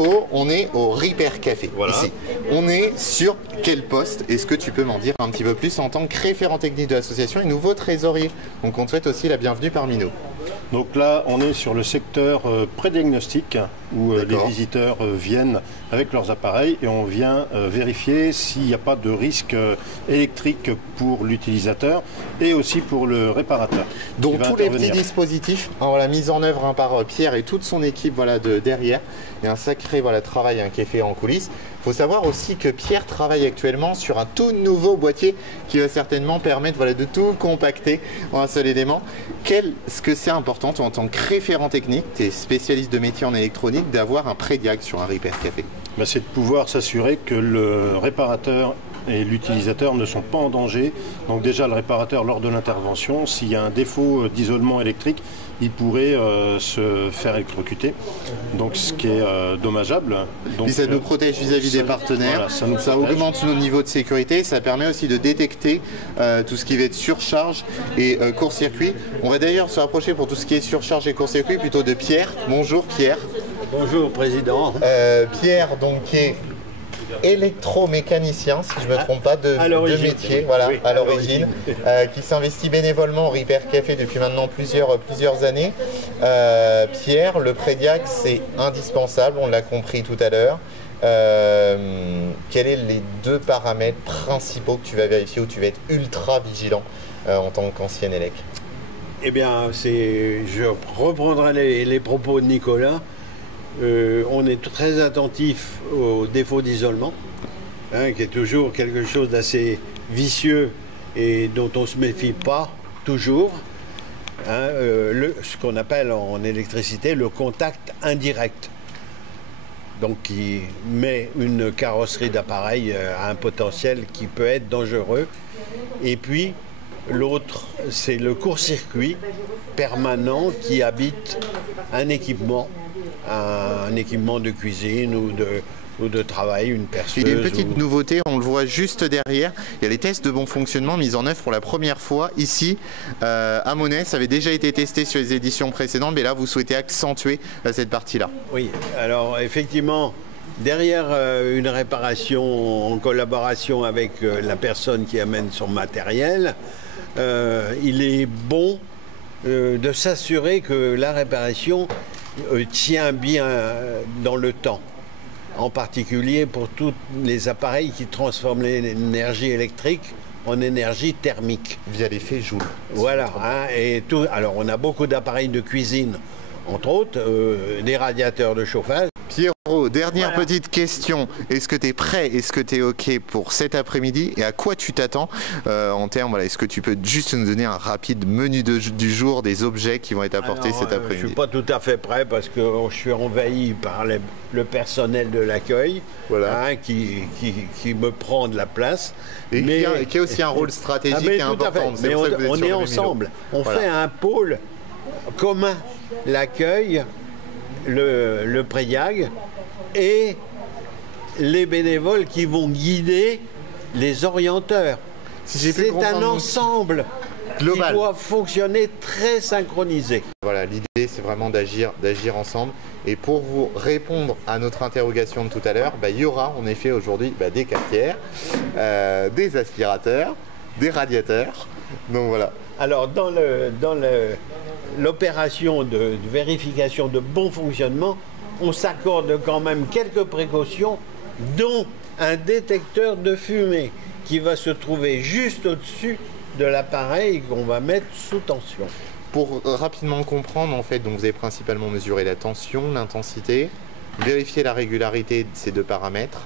Nico, on est au Repair Café, voilà. Ici. On est sur quel poste? Est-ce que tu peux m'en dire un petit peu plus en tant que référent technique de l'association et nouveau trésorier? Donc on te souhaite aussi la bienvenue parmi nous. Donc là, on est sur le secteur pré-diagnostic où les visiteurs viennent avec leurs appareils et on vient vérifier s'il n'y a pas de risque électrique pour l'utilisateur et aussi pour le réparateur. Donc tous les petits dispositifs, voilà, mis en œuvre par Pierre et toute son équipe derrière. Il y a un sacré travail qui est fait en coulisses. Il faut savoir aussi que Pierre travaille actuellement sur un tout nouveau boîtier qui va certainement permettre de tout compacter en un seul élément. Qu'est-ce que c'est important, toi, en tant que référent technique, tu es spécialiste de métier en électronique, d'avoir un pré-diag sur un Repair Café? C'est de pouvoir s'assurer que le réparateur et l'utilisateur ne sont pas en danger. Donc déjà le réparateur, lors de l'intervention, s'il y a un défaut d'isolement électrique, il pourrait se faire électrocuter. Donc ce qui est dommageable. Donc, ça nous protège vis-à-vis des partenaires, voilà, ça augmente nos niveaux de sécurité, ça permet aussi de détecter tout ce qui va être surcharge et court-circuit. On va d'ailleurs se rapprocher pour tout ce qui est surcharge et court-circuit plutôt de Pierre. Bonjour Pierre. Bonjour Président. Pierre donc qui est électromécanicien, si je ne me trompe pas, de métier, oui, à l'origine, qui s'investit bénévolement au Repair Café depuis maintenant plusieurs années. Pierre, le pré-diag, c'est indispensable, on l'a compris tout à l'heure. Quels sont les deux paramètres principaux que tu vas vérifier, où tu vas être ultra vigilant en tant qu'ancien élec? Eh bien, je reprendrai les propos de Nicolas. On est très attentif aux défauts d'isolement, qui est toujours quelque chose d'assez vicieux et dont on ne se méfie pas toujours. Ce qu'on appelle en électricité le contact indirect. Donc qui met une carrosserie d'appareil à un potentiel qui peut être dangereux. Et puis l'autre, c'est le court-circuit permanent qui habite un équipement de cuisine ou de travail, une perceuse. Il y a une petite nouveauté, on le voit juste derrière. Il y a les tests de bon fonctionnement mis en œuvre pour la première fois ici à Monnet. Ça avait déjà été testé sur les éditions précédentes, mais là vous souhaitez accentuer cette partie-là. Oui, alors effectivement, derrière une réparation en collaboration avec la personne qui amène son matériel, il est bon de s'assurer que la réparation tient bien dans le temps, en particulier pour tous les appareils qui transforment l'énergie électrique en énergie thermique. Via l'effet Joule. Voilà, alors on a beaucoup d'appareils de cuisine, entre autres, des radiateurs de chauffage. Pierrot, dernière petite question. Est-ce que tu es prêt? Est-ce que tu es OK pour cet après-midi? Et à quoi tu t'attends en termes, est-ce que tu peux juste nous donner un rapide menu du jour des objets qui vont être apportés cet après-midi? Je ne suis pas tout à fait prêt parce que je suis envahi par le personnel de l'accueil qui me prend de la place. Et qui a aussi un rôle stratégique et important. Mais on est ensemble. On fait un pôle commun, l'accueil, le pré-diag et les bénévoles qui vont guider les orienteurs. C'est un ensemble global qui doit fonctionner très synchronisé. Voilà, l'idée c'est vraiment d'agir ensemble. Et pour vous répondre à notre interrogation de tout à l'heure, il y aura en effet aujourd'hui des cafetières, des aspirateurs, des radiateurs. Donc voilà. Alors dans l'opération de vérification de bon fonctionnement, on s'accorde quand même quelques précautions, dont un détecteur de fumée qui va se trouver juste au-dessus de l'appareil qu'on va mettre sous tension. Pour rapidement comprendre, en fait, donc vous avez principalement mesuré la tension, l'intensité, vérifier la régularité de ces deux paramètres.